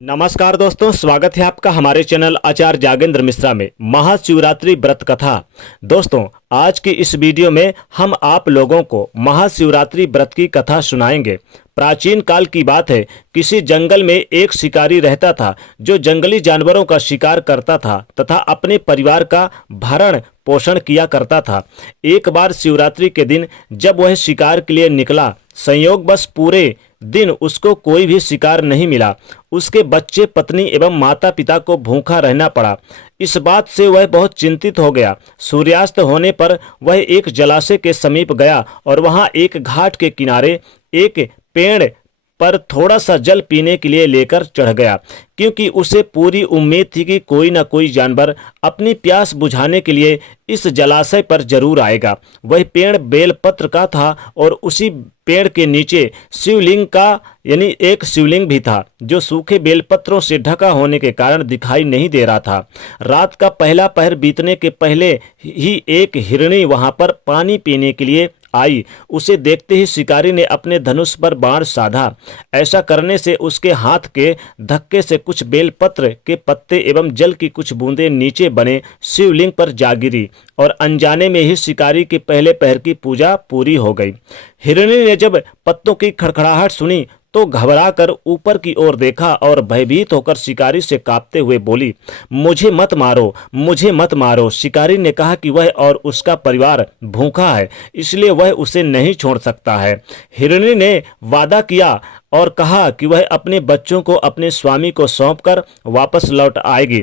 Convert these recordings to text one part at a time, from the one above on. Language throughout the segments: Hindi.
नमस्कार दोस्तों, स्वागत है आपका हमारे चैनल आचार्य जागेंद्र मिश्रा में महाशिवरात्रि व्रत कथा। दोस्तों, आज की इस वीडियो में हम आप लोगों को महाशिवरात्रि व्रत की कथा सुनाएंगे। प्राचीन काल की बात है, किसी जंगल में एक शिकारी रहता था जो जंगली जानवरों का शिकार करता था तथा अपने परिवार का भरण पोषण किया करता था। एक बार शिवरात्रि के दिन जब वह शिकार के लिए निकला, संयोगवश पूरे दिन उसको कोई भी शिकार नहीं मिला। उसके बच्चे, पत्नी एवं माता पिता को भूखा रहना पड़ा। इस बात से वह बहुत चिंतित हो गया। सूर्यास्त होने पर वह एक जलाशय के समीप गया और वहां एक घाट के किनारे एक पेड़ पर थोड़ा सा जल पीने के लिए लेकर चढ़ गया, क्योंकि उसे पूरी उम्मीद थी कि कोई न कोई जानवर अपनी प्यास बुझाने के लिए इस जलाशय पर जरूर आएगा। वह पेड़ बेलपत्र का था और उसी पेड़ के नीचे शिवलिंग का यानी एक शिवलिंग भी था, जो सूखे बेलपत्रों से ढका होने के कारण दिखाई नहीं दे रहा था। रात का पहला पहर बीतने के पहले ही एक हिरणी वहां पर पानी पीने के लिए आई। उसे देखते ही शिकारी ने अपने धनुष पर बाण साधा। ऐसा करने से उसके हाथ के धक्के से कुछ बेलपत्र के पत्ते एवं जल की कुछ बूंदें नीचे बने शिवलिंग पर जा गिरी और अनजाने में ही शिकारी के पहले पहर की पूजा पूरी हो गई। हिरणी ने जब पत्तों की खड़खड़ाहट सुनी तो घबराकर ऊपर की ओर देखा और भयभीत होकर शिकारी से कांपते हुए बोली, मुझे मत मारो, मुझे मत मारो। शिकारी ने कहा कि वह और उसका परिवार भूखा है, इसलिए वह उसे नहीं छोड़ सकता है। हिरणी ने वादा किया और कहा कि वह अपने बच्चों को अपने स्वामी को सौंपकर वापस लौट आएगी,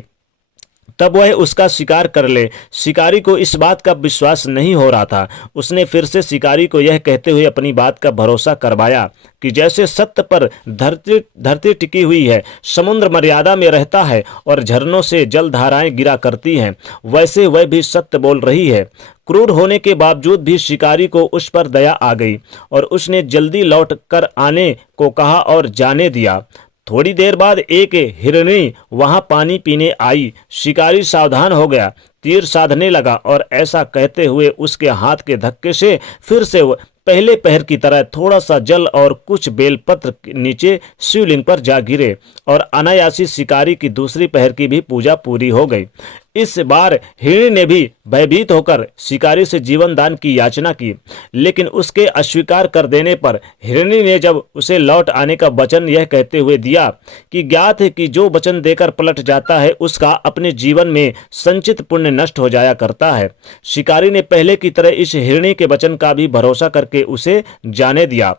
तब वह उसका शिकार कर ले। शिकारी को इस बात का विश्वास नहीं हो रहा था। उसने फिर से शिकारी को यह कहते हुए अपनी बात का भरोसा करवाया कि जैसे सत्य पर धरती टिकी हुई है, समुद्र मर्यादा में रहता है और झरनों से जलधाराएं गिरा करती हैं, वैसे वह भी सत्य बोल रही है। क्रूर होने के बावजूद भी शिकारी को उस पर दया आ गई और उसने जल्दी लौट कर आने को कहा और जाने दिया। थोड़ी देर बाद एक हिरणी वहां पानी पीने आई। शिकारी सावधान हो गया, तीर साधने लगा और ऐसा कहते हुए उसके हाथ के धक्के से फिर से पहले पहर की तरह थोड़ा सा जल और कुछ बेलपत्र नीचे शिवलिंग पर जा गिरे और अनायासी शिकारी की दूसरी पहर की भी पूजा पूरी हो गई। इस बार हिरणी ने भी भयभीत होकर शिकारी से जीवन दान की याचना की, लेकिन उसके अस्वीकार कर देने पर हिरणी ने जब उसे लौट आने का वचन यह कहते हुए दिया कि ज्ञात है कि जो वचन देकर पलट जाता है उसका अपने जीवन में संचित पुण्य नष्ट हो जाया करता है। शिकारी ने पहले की तरह इस हिरणी के वचन का भी भरोसा करके उसे जाने दिया।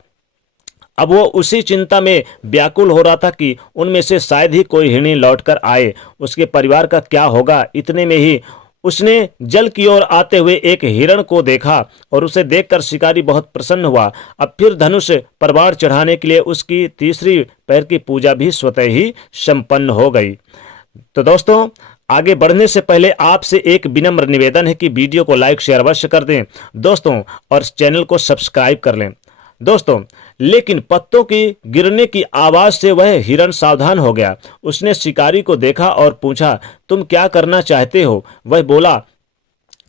अब वो उसी चिंता में व्याकुल हो रहा था कि उनमें से शायद ही कोई हिरणी लौटकर आए, उसके परिवार का क्या होगा। इतने में ही उसने जल की ओर आते हुए एक हिरण को देखा और उसे देखकर शिकारी बहुत प्रसन्न हुआ। अब फिर धनुष पर बाण चढ़ाने के लिए उसकी तीसरी पैर की पूजा भी स्वतः ही संपन्न हो गई। तो दोस्तों, आगे बढ़ने से पहले आपसे एक विनम्र निवेदन है कि वीडियो को लाइक शेयर अवश्य कर दें दोस्तों, और चैनल को सब्सक्राइब कर लें दोस्तों। लेकिन पत्तों की गिरने की आवाज से वह हिरण सावधान हो गया। उसने शिकारी को देखा और पूछा, तुम क्या करना चाहते हो? वह बोला,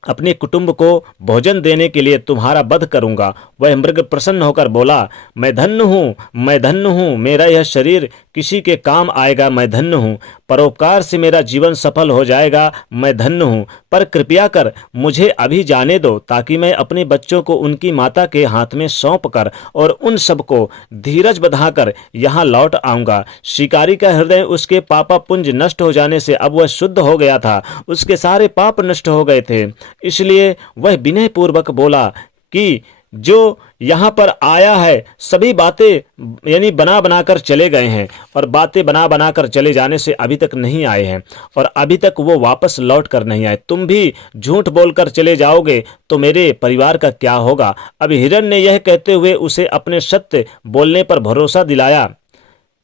अपने कुटुंब को भोजन देने के लिए तुम्हारा वध करूंगा। वह मृग प्रसन्न होकर बोला, मैं धन्य हूँ, मैं धन्य हूँ, मेरा यह शरीर किसी के काम आएगा, मैं धन्य हूँ। परोपकार से मेरा जीवन सफल हो जाएगा, मैं धन्य हूँ। पर कृपया कर मुझे अभी जाने दो, ताकि मैं अपने बच्चों को उनकी माता के हाथ में सौंप कर और उन सबको धीरज बंधाकर यहाँ लौट आऊंगा। शिकारी का हृदय उसके पापा पुंज नष्ट हो जाने से अब वह शुद्ध हो गया था। उसके सारे पाप नष्ट हो गए थे, इसलिए वह विनय पूर्वक बोला कि जो यहाँ पर आया है सभी बातें यानी बना बनाकर चले गए हैं, और बातें बना बनाकर चले जाने से अभी तक नहीं आए हैं और अभी तक वो वापस लौट कर नहीं आए। तुम भी झूठ बोलकर चले जाओगे तो मेरे परिवार का क्या होगा? अब हिरण ने यह कहते हुए उसे अपने सत्य बोलने पर भरोसा दिलाया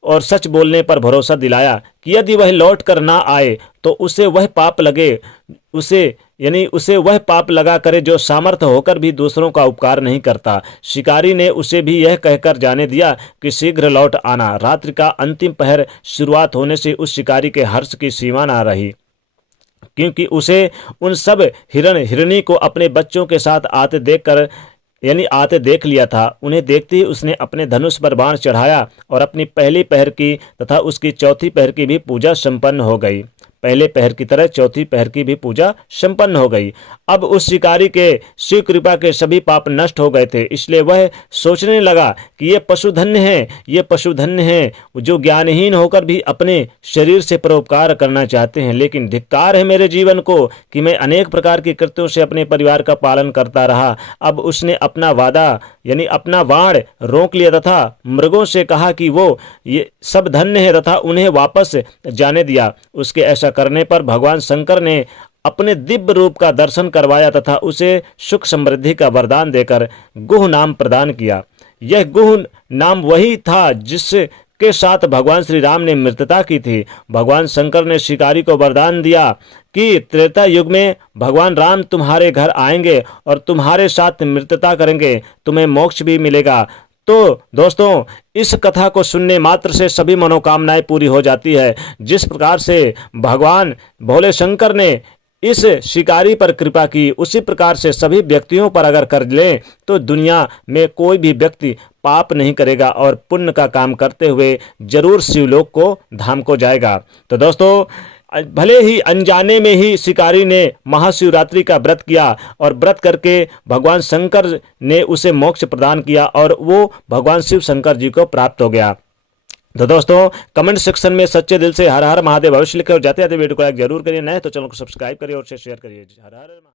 और सच बोलने पर भरोसा दिलाया कि यदि वह लौट कर ना आए तो उसे वह पाप लगे, उसे वह पाप लगा करे जो सामर्थ्य होकर भी दूसरों का उपकार नहीं करता। शिकारी ने उसे भी यह कहकर जाने दिया कि शीघ्र लौट आना। रात्रि का अंतिम पहर शुरुआत होने से उस शिकारी के हर्ष की सीमा ना रही, क्योंकि उसे उन सब हिरणी को अपने बच्चों के साथ आते देखकर यानी आते देख लिया था। उन्हें देखते ही उसने अपने धनुष पर बाण चढ़ाया और अपनी पहली पहर की तथा उसकी चौथी पहर की भी पूजा संपन्न हो गई। पहले पहर की तरह चौथी पहर की भी पूजा संपन्न हो गई। अब उस शिकारी के शिव कृपा के सभी पाप नष्ट हो गए थे, इसलिए वह सोचने लगा कि ये पशु धन्य है, ये पशु धन्य है जो ज्ञानहीन होकर भी अपने शरीर से परोपकार करना चाहते हैं। लेकिन धिक्कार है मेरे जीवन को कि मैं अनेक प्रकार की कृत्यों से अपने परिवार का पालन करता रहा। अब उसने अपना वादा यानी अपना बाण रोक लिया तथा मृगों से कहा कि वो ये सब धन्य है तथा उन्हें वापस जाने दिया। उसके ऐसा करने पर भगवान शंकर ने अपने दिव्य रूप का दर्शन करवाया तथा उसे सुख समृद्धि का वरदान देकर गुह नाम प्रदान किया। यह गुह नाम वही था जिसके साथ भगवान श्री राम ने मित्रता की थी। भगवान शंकर ने शिकारी को वरदान दिया कि त्रेता युग में भगवान राम तुम्हारे घर आएंगे और तुम्हारे साथ मित्रता करेंगे, तुम्हें मोक्ष भी मिलेगा। तो दोस्तों, इस कथा को सुनने मात्र से सभी मनोकामनाएं पूरी हो जाती है। जिस प्रकार से भगवान भोले शंकर ने इस शिकारी पर कृपा की, उसी प्रकार से सभी व्यक्तियों पर अगर कर लें तो दुनिया में कोई भी व्यक्ति पाप नहीं करेगा और पुण्य का काम करते हुए जरूर शिवलोक को धाम को जाएगा। तो दोस्तों, भले ही अनजाने में ही शिकारी ने महाशिवरात्रि का व्रत किया और व्रत करके भगवान शंकर ने उसे मोक्ष प्रदान किया और वो भगवान शिव शंकर जी को प्राप्त हो गया। तो दोस्तों, कमेंट सेक्शन में सच्चे दिल से हर हर महादेव अवश्य लिखे और जाते जाते वीडियो को लाइक जरूर करिए। नए तो चैनल को सब्सक्राइब करिए और शेयर करिए। हर हर